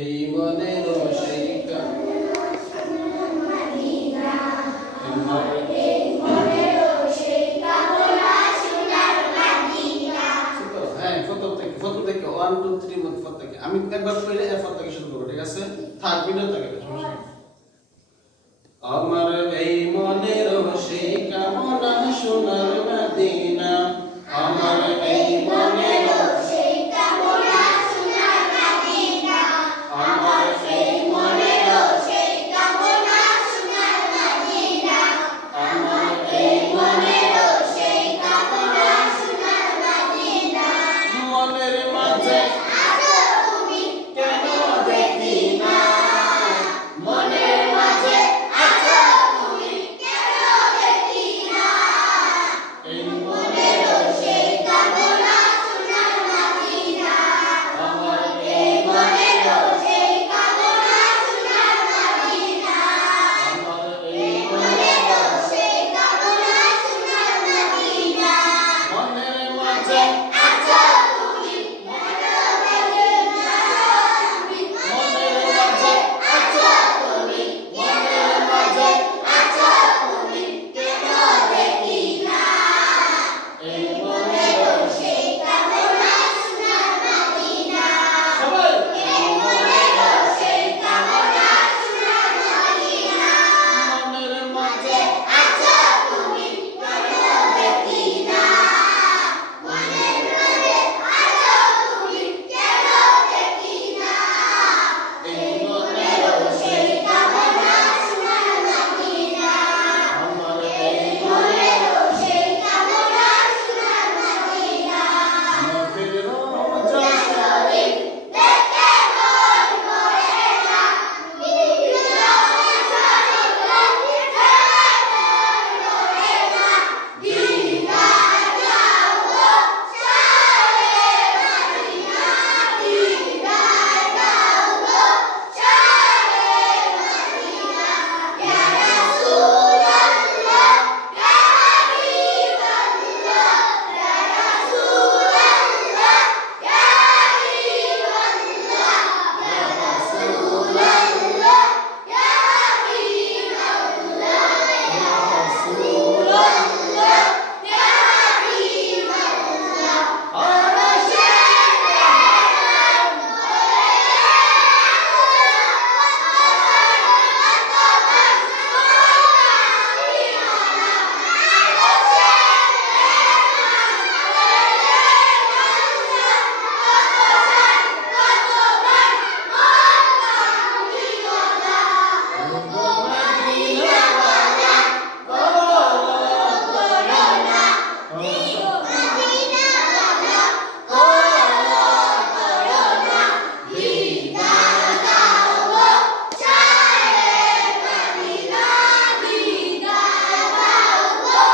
এই মনের সেই হ্যাঁ প্রথম থেকে 1 2 3 মত থেকে আমি একবার পড়লে এরপর থেকে শুরু করব, ঠিক আছে? থাক ভিডিও থেকে সমস্যা নেই। আমার এই মনের সেই কামনা সোনার মদিনা, আমার এই